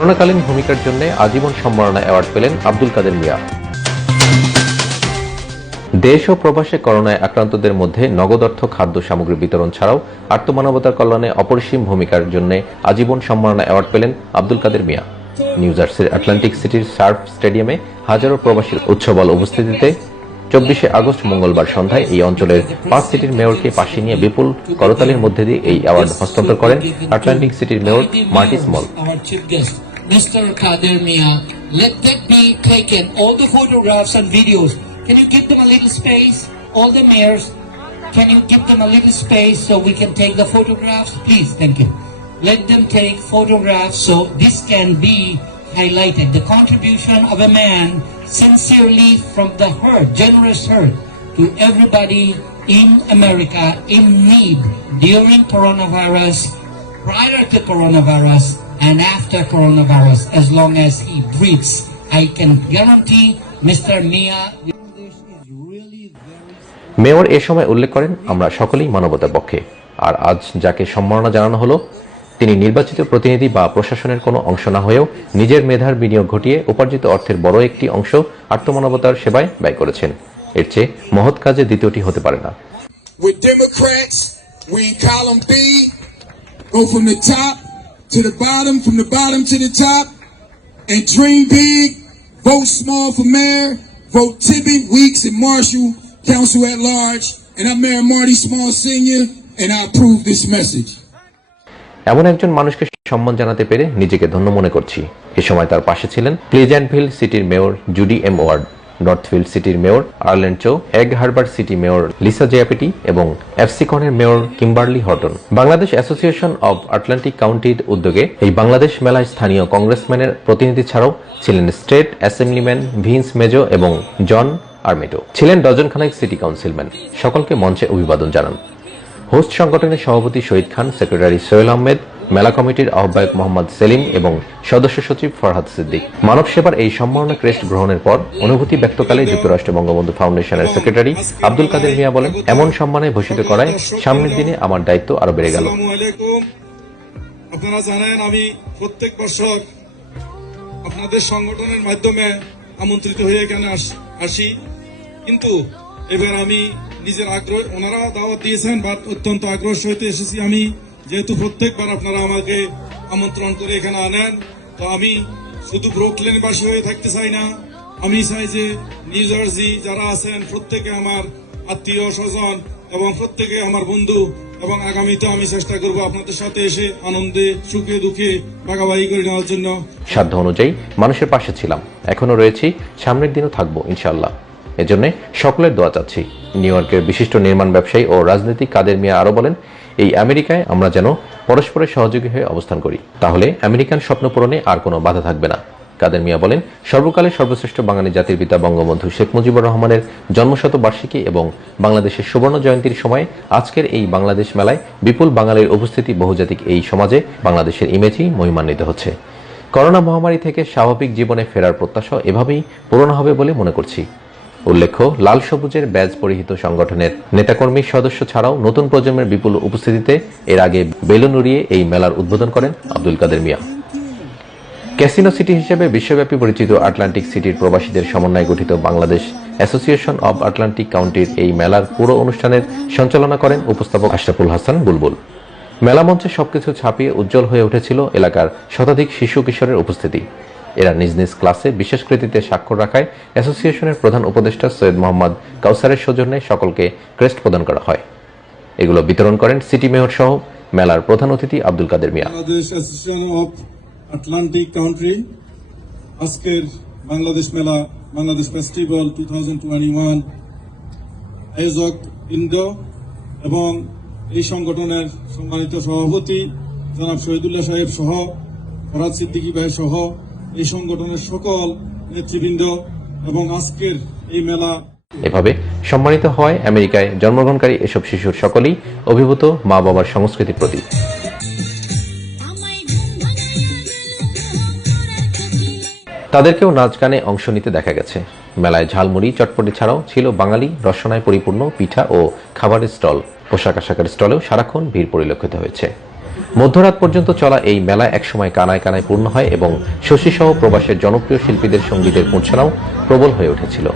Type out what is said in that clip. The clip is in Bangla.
করোনাকালীন ভূমিকার জন্য আজীবন সম্মাননা অ্যাওয়ার্ড পেলেন আব্দুল কাদের মিয়া। দেশ ও প্রবাসে করোনায় আক্রান্তদের মধ্যে নগদ অর্থ খাদ্য সামগ্রী বিতরণ ছাড়াও আত্মমানবতার কল্যাণে অপরিসীম ভূমিকার জন্য আজীবন সম্মাননা অ্যাওয়ার্ড পেলেন আব্দুল কাদের মিয়া। নিউ জার্সির আটলান্টিক সিটির সার্ফ স্টেডিয়ামে হাজারো প্রবাসীর উচ্ছ্বল উপস্থিতিতে 24শে আগস্ট মঙ্গলবার সন্ধ্যায় এই অঞ্চলের 5 সিটির মেয়রকে পাশে নিয়ে বিপুল করতালির মধ্যে দিয়ে এই অ্যাওয়ার্ড হস্তান্তর করেন আটলান্টিক সিটির mayor মার্টি small. Mr. Kader Mia, let that be taken. All the photographs and videos. Can you give them a little space? All the mayors, can you give them a little space so we can take the photographs? Please, thank you. Let them take photographs so this can be highlighted. The contribution of a man sincerely from the heart, generous heart, to everybody in America in need during coronavirus, prior to coronavirus, and after coronavirus, as long as he breathes. I can guarantee Mr. Mia is really very... mayor A সময় উল্লেখ করেন, আমরা সকলেই মানবতার পক্ষে, আর আজ যাকে সম্মাননা জানানো হলো তিনি নির্বাচিত প্রতিনিধি বা প্রশাসনের কোনো অংশ না হয়েও নিজের মেধার বিনিয়োগ ঘটিয়ে উপার্জিত অর্থের বড় একটি অংশ আত্মমানবতার সেবায় ব্যয় করেছেন। এর চেয়ে মহৎ কাজে দ্বিতীয়টি হতে পারে না। With Democrats, we in column B, go from the top to the bottom, from the bottom to the top, and dream big, vote small for mayor, vote Tibbet, Weeks, and Marshall, council at large, and I'm Mayor Marty Small Sr., and I approve this message. এমন একজন মানুষকে সম্মান জানাতে পেরে নিজেকে ধন্য মনে করছি। এ সময় তার পাশে ছিলেন প্লেজেন্টভিল সিটির mayor Judy M Ward, Northfield সিটির mayor Erland Chau, Egg Harbor City mayor Lisa Jiampetti এবং এফসিকনের mayor Kimberly Horton. Bangladesh Association of Atlantic কাউন্টির উদ্যোগে এই বাংলাদেশ মেলায় স্থানীয় কংগ্রেসম্যানের প্রতিনিধি ছাড়াও ছিলেন স্টেট অ্যাসেম্বলিম্যান ভিন্স মেজো এবং জন আর্মেটো, ছিলেন ডজনখানেক সিটি কাউন্সিলম্যান। সকলকে মঞ্চে অভিবাদন জানান হোস্ট সংগঠনের সভাপতি শহীদ খান, সেক্রেটারি সোহেল আহমেদ, মেলা কমিটির আহ্বায়ক মোহাম্মদ সেলিম এবং সদস্য সচিব ফরহাদ সিদ্দিক। মানব সেবার এই সম্মাননা ক্রেস্ট গ্রহণের পর অনুভূতি ব্যক্তকালে যুক্তরাষ্ট্র বঙ্গবন্ধু ফাউন্ডেশনের সেক্রেটারি আব্দুল কাদের মিয়া বলেন, এমন সম্মানে ভূষিত করায় সামনের দিনে আমার দায়িত্ব আরো বেড়ে গেল। আপনারা জানেন আমি প্রত্যেক বছর আপনাদের সংগঠনের মাধ্যমে আমন্ত্রিত হয়ে এখানে আসি, কিন্তু এবার আমি নিজের আগ্রহ, ওনারা দাওয়াত দিয়েছেন বা অত্যন্ত আগ্রহ সহিত এসেছি আমি, যেহেতু প্রত্যেকবার আপনারা আমাকে আমন্ত্রণ করে এখানে আনেন। তো আমি শুধু ব্রুকলিনবাসী হয়ে থাকতে চাই না, আমি চাই যে নিউ জার্সি যারা আছেন প্রত্যেকে আমার আত্মীয় স্বজন এবং প্রত্যেকে আমার বন্ধু, এবং আগামীতে আমি চেষ্টা করব আপনাদের সাথে এসে আনন্দে সুখে দুঃখে ভাগাভাগি করে নেওয়ার জন্য। সাধ্য অনুযায়ী মানুষের পাশে ছিলাম, এখনো রয়েছি, সামনের দিনও থাকবো ইনশাআল্লাহ। এজন্য সকলের দোয়া চাচ্ছি। নিউ ইয়র্কের বিশিষ্ট নির্মাণ ব্যবসায়ী ও রাজনীতিক কাদের মিয়া আরো বলেন, এই আমেরিকায় আমরা যেন পরস্পরের সহযোগী হয়ে অবস্থান করি, তাহলে আমেরিকান স্বপ্ন পূরণে আর কোনো বাধা থাকবে না। কাদের মিয়া বলেন, সর্বকালের সর্বশ্রেষ্ঠ বাঙালি জাতির পিতা বঙ্গবন্ধু শেখ মুজিবুর রহমানের জন্মশতবার্ষিকী এবং বাংলাদেশের সুবর্ণ জয়ন্তীর সময় আজকের এই বাংলাদেশ মেলায় বিপুল বাঙালির উপস্থিতি বহুজাতিক এই সমাজে বাংলাদেশের ইমেজই মহিমান্বিত হচ্ছে। করোনা মহামারী থেকে স্বাভাবিক জীবনে ফেরার প্রত্যাশা এভাবেই পূরণ হবে বলে মনে করছি। উল্লেখ্য, লাল সবুজের ব্যাজ পরিহিত সংগঠনের নেতাকর্মী সদস্য ছাড়াও নতুন প্রজন্মের বিপুল উপস্থিতিতে এর আগে বেলুন উড়িয়ে এই মেলার উদ্বোধন করেন আব্দুল কাদের মিয়া। ক্যাসিনো সিটি হিসেবে বিশ্বব্যাপী পরিচিত আটলান্টিক সিটির প্রবাসীদের সমন্বয়ে গঠিত বাংলাদেশ অ্যাসোসিয়েশন অব আটলান্টিক কাউন্টির এই মেলার পুরো অনুষ্ঠানের সঞ্চালনা করেন উপস্থাপক আশরাফুল হাসান বুলবুল। মেলা মঞ্চে সবকিছু ছাপিয়ে উজ্জ্বল হয়ে উঠেছিল এলাকার শতাধিক শিশু কিশোরের উপস্থিতি। এরা নিজ নিজ ক্লাসে বিশেষ কৃতিতে স্বাক্ষর রাখায় অ্যাসোসিয়েশনের প্রধান উপদেষ্টা সৈয়দ মোহাম্মদ কাউসারের সৌজন্যে সকলকে ক্রেস্ট প্রদান করা হয়। এগুলো বিতরণ করেন সিটি মেয়র সহ মেলার প্রধান অতিথি Abdul Kader Mia. Bangladesh Association of Atlantic County আজকের বাংলাদেশ মেলা, বাংলাদেশ ফেস্টিভ্যাল 2021 আয়োজক বৃন্দ এবং এই সংগঠনের সম্মানিত সভাপতি জনাব শহীদুল্লাহ সাহেব সহ ফরহাদ সিদ্দিকী ভাই সহ এই সংগঠনের সকল নেতৃবৃন্দ এবং আজকের এই মেলা এভাবে সম্মানিত হয় আমেরিকায় জন্মগ্রহণকারী এসব শিশুর সকলেই অভিভূত মা বাবার সংস্কৃতির প্রতি। তাদেরকেও নাচ গানে অংশ নিতে দেখা গেছে। মেলায় ঝালমুড়ি চটপটি ছাড়াও ছিল বাঙালি রসনায় পরিপূর্ণ পিঠা ও খাবারের স্টল, পোশাক আশাকের স্টলেও সারাক্ষণ ভিড় পরিলক্ষিত হয়েছে। মধ্যরাত পর্যন্ত চলা এই মেলা একসময় কানায় কানায় পূর্ণ হয় এবং শশী সহ প্রবাসের জনপ্রিয় শিল্পীদের সঙ্গীতের মূর্ছনাও প্রবল হয়ে উঠেছিল।